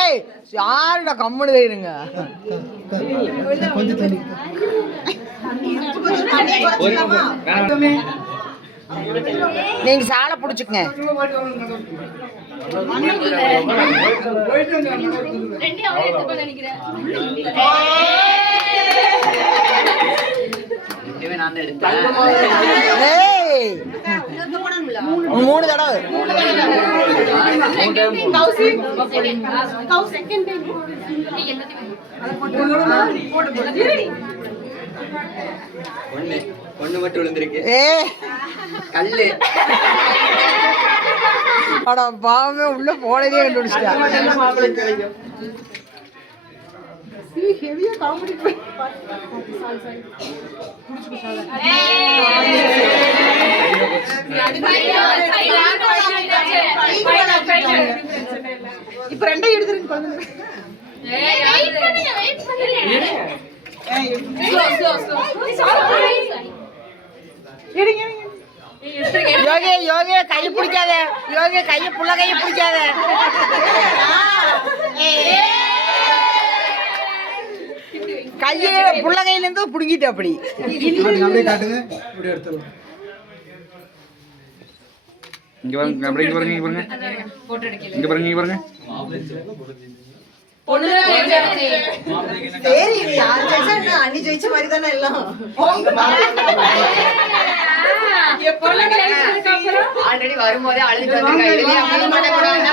ஏய் யாருடா கம்முனு இருங்க. நீங்க சாலை புடிச்சுக்கங்க. மூணு தடவை ஒண்ணு மட்டும் விழுந்திருக்கு. கல்லு அட பாவமே உள்ள போனதே கண்டுபிடிச்சிட்டா. இப்ப ரெண்டையும் எடுத்துருக்கு யோகி யோகி கையை பிடிக்காத. யோகி கையை புள்ள கையை பிடிக்காத. கையில புள்ள கையில இருந்து புடுங்கிட்டு அப்படி காட்டுங்க. இப்படி எடுத்துருவோம். இங்க பாருங்க, அப்படியே இங்க பாருங்க, இங்க பாருங்க, இங்க பாருங்க, இங்க பாருங்க. சரி யார் ஜெயிச்சா என்ன அண்ணி ஜெயிச்ச மாதிரி தானே எல்லாம். ஆல்ரெடி வரும்போதே அழுதுட்டு வந்திருக்காங்க.